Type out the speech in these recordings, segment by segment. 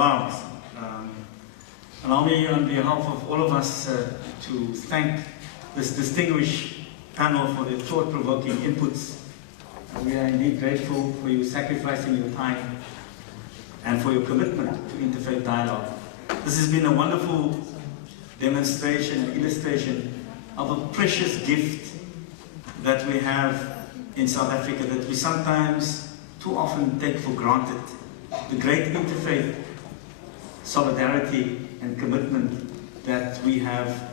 Wow. Allow me on behalf of all of us to thank this distinguished panel for their thought-provoking inputs. We are indeed grateful for you sacrificing your time and for your commitment to interfaith dialogue. This has been a wonderful demonstration and illustration of a precious gift that we have in South Africa that we sometimes too often take for granted. The great interfaith solidarity and commitment that we have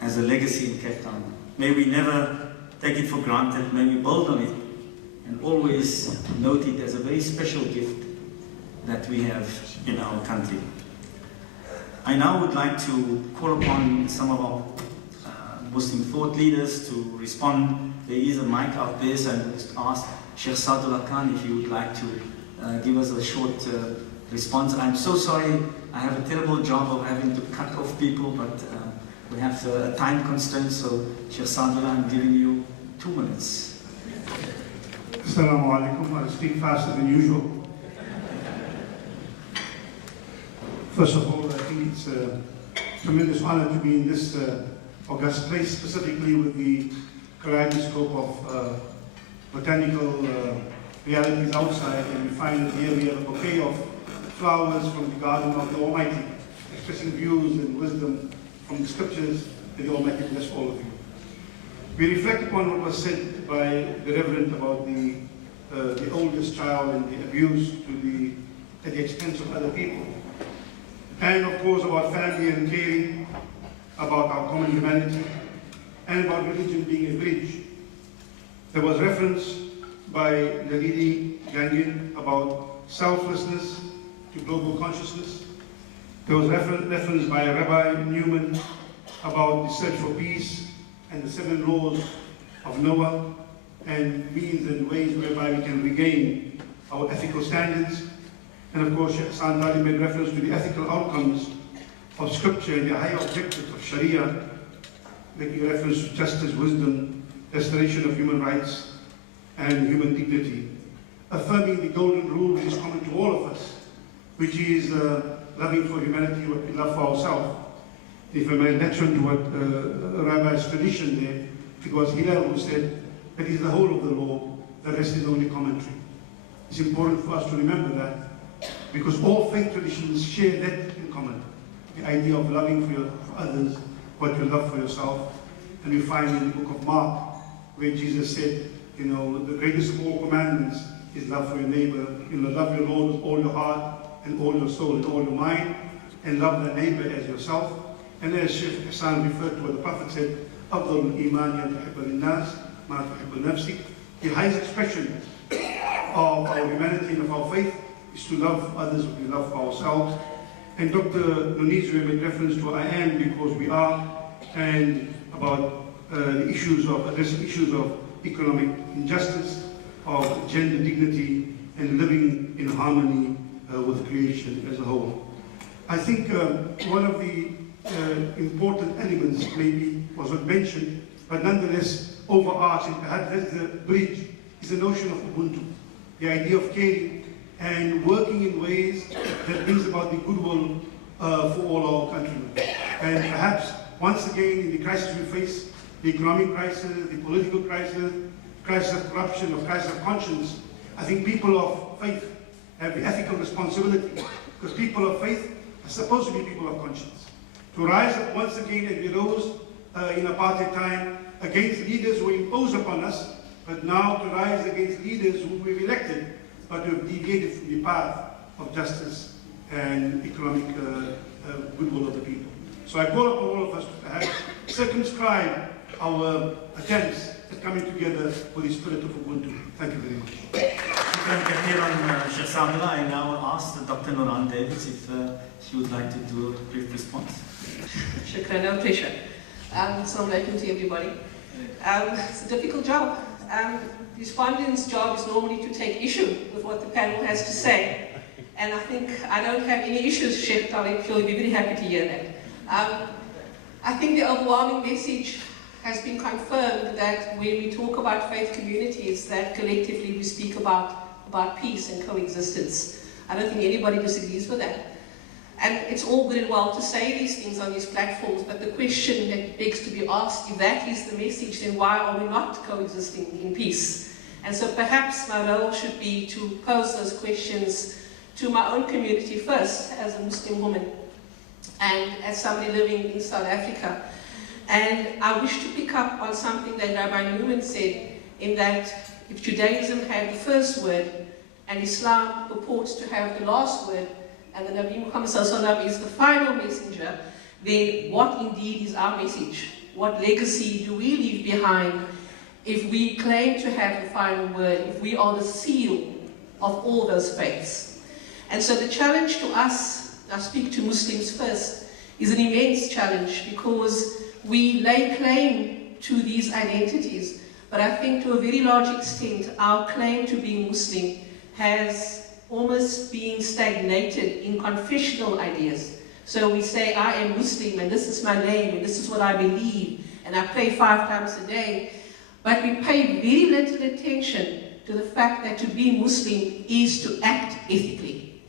as a legacy in Cape Town. May we never take it for granted, may we build on it and always note it as a very special gift that we have in our country. I now would like to call upon some of our Muslim thought leaders to respond. There is a mic out there, so I would just ask Sheikh Sadullah Khan if you would like to give us a short response. I'm so sorry, I have a terrible job of having to cut off people, but we have a time constraint, so Sheikh Sadullah, I'm giving you 2 minutes. Assalamu alaikum. I'll speak faster than usual. First of all, I think it's a tremendous honor to be in this august place, specifically with the kaleidoscope of botanical realities outside, and we find that here we have a bouquet of flowers from the garden of the Almighty, expressing views and wisdom from the scriptures. May the Almighty bless all of you. We reflect upon what was said by the Reverend about the oldest child and the abuse at the expense of other people. And of course about family and caring, about our common humanity, and about religion being a bridge. There was reference by Lalidi Gangian about selflessness to global consciousness. There was reference by Rabbi Newman about the search for peace and the 7 laws of Noah and means and ways whereby we can regain our ethical standards. And of course, Sheikh Sandali made reference to the ethical outcomes of scripture and the higher objectives of Sharia, making reference to justice, wisdom, restoration of human rights and human dignity, affirming the golden rule which is common to all of us, which is loving for humanity what we love for ourselves. If I may mention to what Rabbi's tradition there, it was Hillel who said that is the whole of the law, the rest is only commentary. It's important for us to remember that, because all faith traditions share that in common. The idea of loving for others what you love for yourself. And we find in the book of Mark, where Jesus said, you know, the greatest of all commandments is love for your neighbor. You know, love your Lord with all your heart and all your soul and all your mind, and love thy neighbor as yourself. And as Sheikh Hassan referred to what the Prophet said, أفضل الإيمان أن تحب للناس ما تحب لنفسك. The highest expression of our humanity and of our faith is to love others what we love for ourselves. And Dr. Nunizwe made reference to I am because we are, and about the addressing issues of economic injustice, of gender dignity, and living in harmony with creation as a whole. I think one of the important elements maybe was not mentioned, but nonetheless overarching, perhaps that's the bridge, is the notion of Ubuntu, the idea of caring and working in ways that brings about the goodwill for all our countrymen. And perhaps once again in the crisis we face, the economic crisis, the political crisis, crisis of corruption, of crisis of conscience, I think people of faith have the ethical responsibility, because people of faith are supposed to be people of conscience, to rise up once again as we rose in apartheid time against leaders who impose upon us, but now to rise against leaders who we've elected, but who have deviated from the path of justice and economic goodwill of the people. So I call upon all of us to perhaps circumscribe our attempts at coming together with the spirit of Ubuntu. Thank you very much. Sheikh Sadullah, I now ask Dr. Nuran Davis if she would like to do a brief response. Shukran, no pressure. Assalamu alaikum to everybody. It's a difficult job. The respondent's job is normally to take issue with what the panel has to say. And I think I don't have any issues, Sheikh Talib, you'll be very happy to hear that. I think the overwhelming message has been confirmed that when we talk about faith communities, that collectively we speak about peace and coexistence. I don't think anybody disagrees with that. And it's all good and well to say these things on these platforms, but the question that begs to be asked, if that is the message, then why are we not coexisting in peace? And so perhaps my role should be to pose those questions to my own community first, as a Muslim woman, and as somebody living in South Africa. And I wish to pick up on something that Rabbi Newman said, in that if Judaism had the first word, and Islam purports to have the last word, and the Nabi Muhammad ﷺ is the final messenger, then what indeed is our message? What legacy do we leave behind if we claim to have the final word, if we are the seal of all those faiths? And so the challenge to us, I speak to Muslims first, is an immense challenge, because we lay claim to these identities, but I think to a very large extent our claim to being Muslim has almost being stagnated in confessional ideas. So we say, I am Muslim, and this is my name, and this is what I believe, and I pray 5 times a day. But we pay very little attention to the fact that to be Muslim is to act ethically.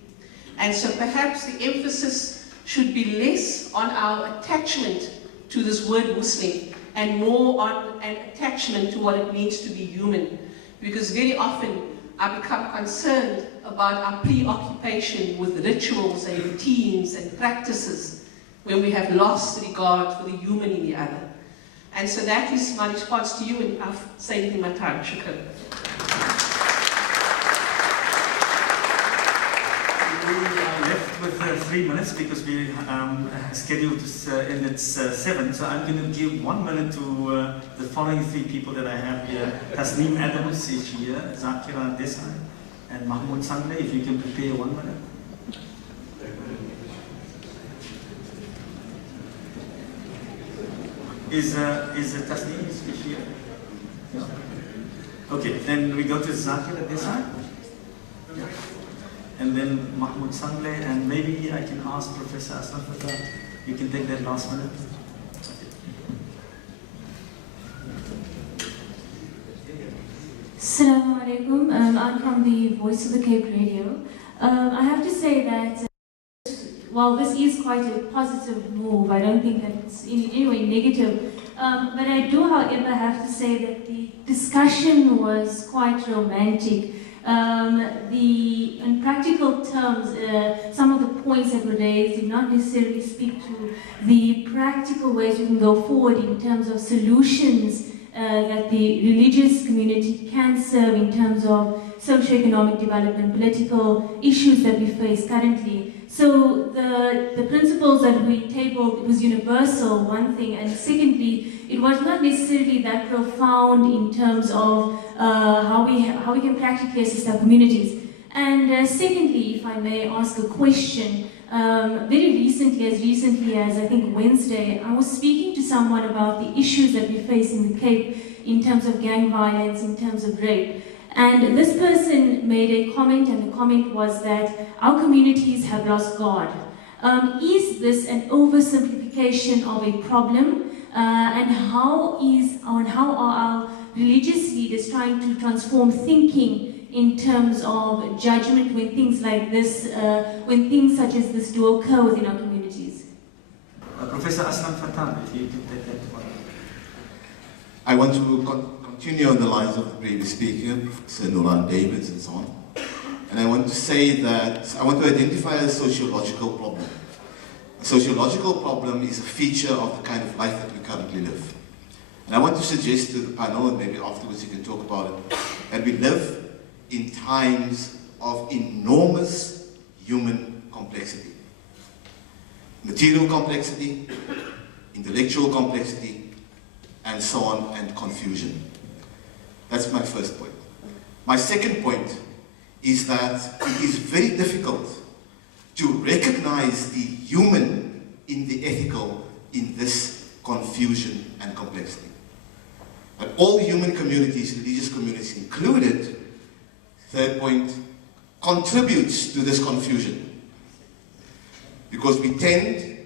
And so perhaps the emphasis should be less on our attachment to this word Muslim, and more on an attachment to what it means to be human. Because very often I become concerned about our preoccupation with rituals and routines and practices when we have lost regard for the human in the other. And so that is my response to you, and I've said it in my time. Shukran. We are left with 3 minutes because we scheduled to end at 7. So I'm going to give 1 minute to the following 3 people that I have here. Tasneem Adams is here, Zakira Desai, and Mahmoud Sangle. If you can prepare 1 minute. Is Tasneem here? No. Okay, then we go to Zakira Desai. Yeah. And then Mahmoud Sangle, and maybe I can ask Professor Aslam Fatah, you can take that last minute. Assalamu alaikum. I'm from the Voice of the Cape Radio. I have to say that while this is quite a positive move, I don't think that it's in any way negative. But I do, however, have to say that the discussion was quite romantic. In practical terms, some of the points that were raised did not necessarily speak to the practical ways we can go forward in terms of solutions that the religious community can serve in terms of socio-economic development, political issues that we face currently. So the principles that we tabled was universal, one thing, and secondly, it was not necessarily that profound in terms of how we can practically assist our communities. And secondly, if I may ask a question, very recently as I think Wednesday, I was speaking to someone about the issues that we face in the Cape in terms of gang violence, in terms of rape. And this person made a comment, and the comment was that our communities have lost God. Is this an oversimplification of a problem? And how are our religious leaders trying to transform thinking in terms of judgment when things like this, when things such as this do occur within our communities? Professor Aslam Fatah, if you can take that one. I want to continue on the lines of the previous speaker, Professor Nuran Davids and so on. And I want to say that I want to identify a sociological problem. A sociological problem is a feature of the kind of life that we currently live. And I want to suggest to the panel, and maybe afterwards you can talk about it, that we live in times of enormous human complexity. Material complexity, intellectual complexity, and so on, and confusion. That's my first point. My second point is that it is very difficult to recognize the human in the ethical in this confusion and complexity. But all human communities, religious communities included, third point, contributes to this confusion. Because we tend,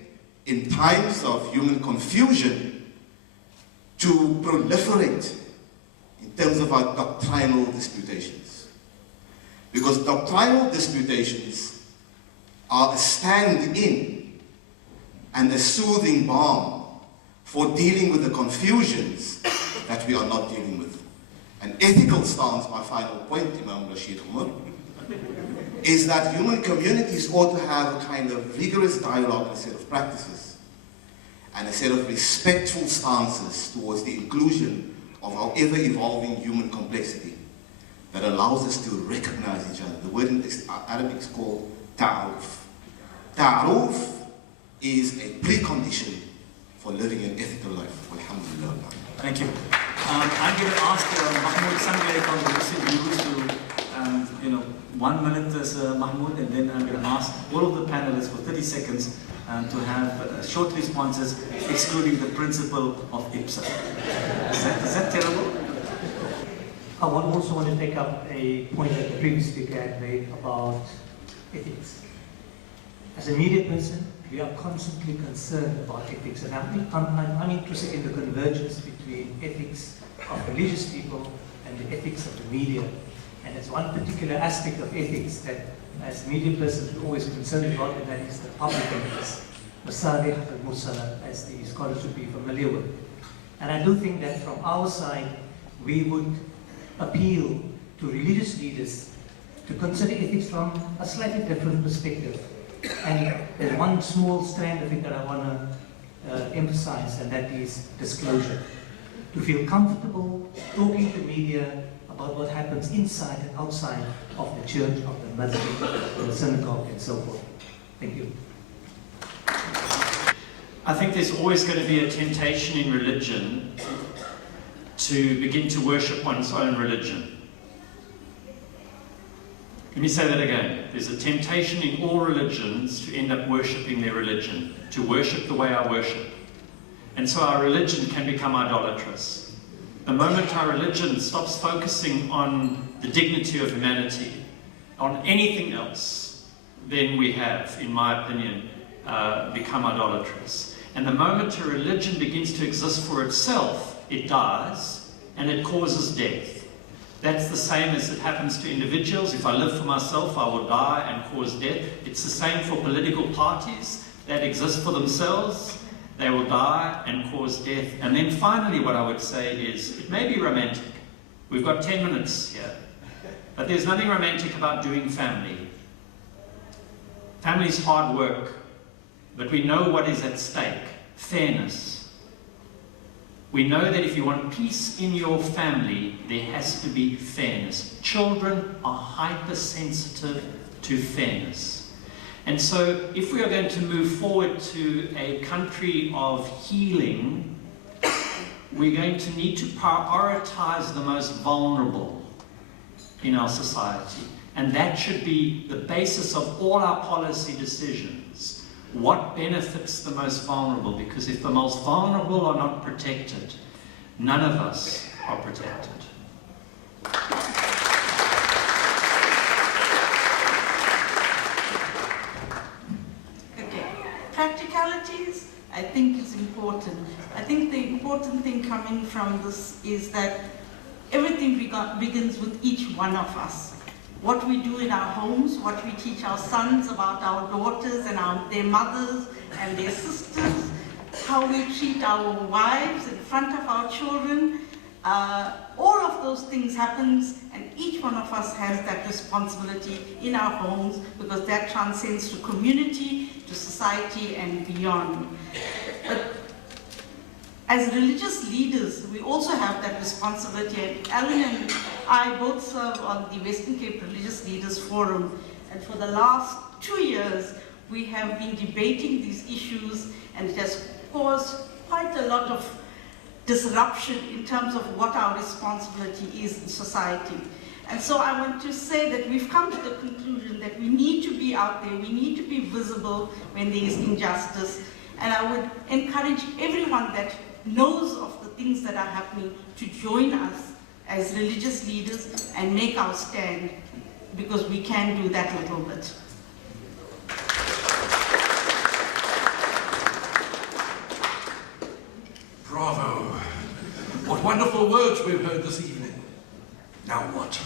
in times of human confusion, to proliferate in terms of our doctrinal disputations. Because doctrinal disputations are a stand-in and a soothing balm for dealing with the confusions that we are not dealing with. An ethical stance, my final point, Imam Rashied Omar, is that human communities ought to have a kind of rigorous dialogue and a set of practices and a set of respectful stances towards the inclusion of our ever-evolving human complexity that allows us to recognize each other. The word in Arabic is called ta'aruf. Ta'aruf is a precondition for living an ethical life. Alhamdulillah. Thank you. I'm going to ask Mahmoud Sangay from the Muslim Views to, 1 minute as Mahmoud, and then I'm going to ask all of the panelists for 30 seconds to have short responses, excluding the principle of IPSA. Is that terrible? I also want to take up a point that the previous speaker had made about ethics. As a media person, we are constantly concerned about ethics, and I'm interested in the convergence between ethics of religious people and the ethics of the media. And there's one particular aspect of ethics that, as media persons, we're always concerned about, and that is the public interest, masalih al-mursala, as the scholars would be familiar with. And I do think that from our side, we would appeal to religious leaders to consider ethics from a slightly different perspective. And there's one small strand of it that I want to emphasize, and that is disclosure. To feel comfortable talking to media about what happens inside and outside of the church, of the masjid, the synagogue, and so forth. Thank you. I think there's always going to be a temptation in religion to begin to worship one's own religion. Let me say that again. There's a temptation in all religions to end up worshipping their religion, to worship the way I worship. And so our religion can become idolatrous. The moment our religion stops focusing on the dignity of humanity, on anything else, then we have, in my opinion, become idolatrous. And the moment a religion begins to exist for itself, it dies and it causes death. That's the same as it happens to individuals. If I live for myself, I will die and cause death. It's the same for political parties that exist for themselves. They will die and cause death. And then finally what I would say is, it may be romantic. We've got 10 minutes here. But there's nothing romantic about doing family. Family is hard work. But we know what is at stake. Fairness. We know that if you want peace in your family, there has to be fairness. Children are hypersensitive to fairness. And so, if we are going to move forward to a country of healing, we're going to need to prioritize the most vulnerable in our society. And that should be the basis of all our policy decisions. What benefits the most vulnerable? Because if the most vulnerable are not protected, none of us are protected. Practicalities, I think, is important. I think the important thing coming from this is that everything begins with each one of us. What we do in our homes, what we teach our sons about our daughters and their mothers and their sisters, how we treat our wives in front of our children, all of those things happens, and each one of us has that responsibility in our homes, because that transcends to community, to society, and beyond. But as religious leaders, we also have that responsibility. And Alan and I both serve on the Western Cape Religious Leaders Forum, and for the last 2 years, we have been debating these issues, and it has caused quite a lot of disruption in terms of what our responsibility is in society. And so I want to say that we've come to the conclusion that we need to be out there, we need to be visible when there is injustice. And I would encourage everyone that knows of the things that are happening to join us as religious leaders and make our stand, because we can do that little bit. Bravo! What wonderful words we've heard this evening. Now what?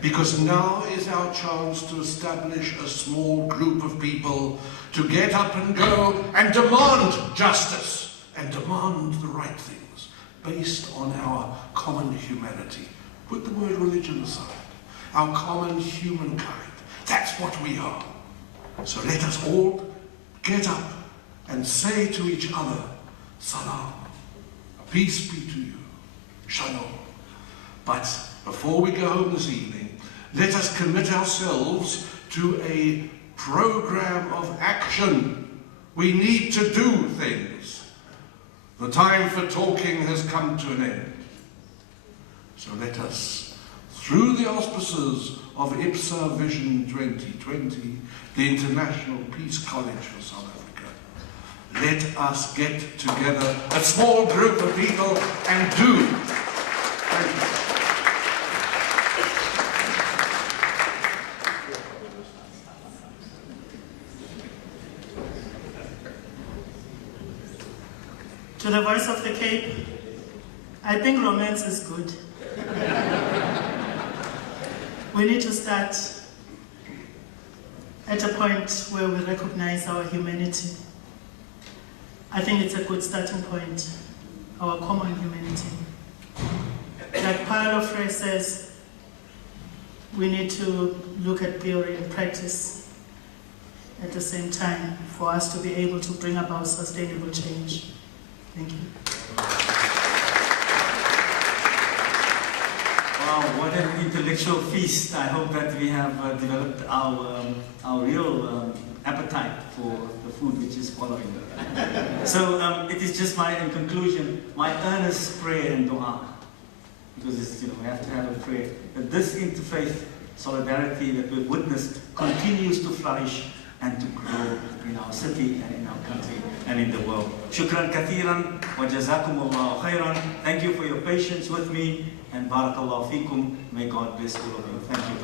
Because now is our chance to establish a small group of people to get up and go and demand justice and demand the right things based on our common humanity. Put the word religion aside. Our common humankind. That's what we are. So let us all get up and say to each other, Salam, peace be to you, Shalom. But before we go home this evening, let us commit ourselves to a program of action. We need to do things. The time for talking has come to an end. So let us, through the auspices of IPSA Vision 2020, the International Peace College for South Africa, let us get together a small group of people and do. Thank you. To the voice of the Cape, I think romance is good. We need to start at a point where we recognize our humanity. I think it's a good starting point, our common humanity. Like Paulo Freire says, we need to look at theory and practice at the same time for us to be able to bring about sustainable change. Thank you. Wow, what an intellectual feast. I hope that we have developed our real appetite for the food which is following. So it is just in conclusion, my earnest prayer and dua, because it's, we have to have a prayer, that this interfaith solidarity that we've witnessed continues to flourish and to grow in our city and in our country and in the world. Shukran kathiran wa jazakumullahu khairan. Thank you for your patience with me, and barakallahu feekum. May God bless all of you. Thank you.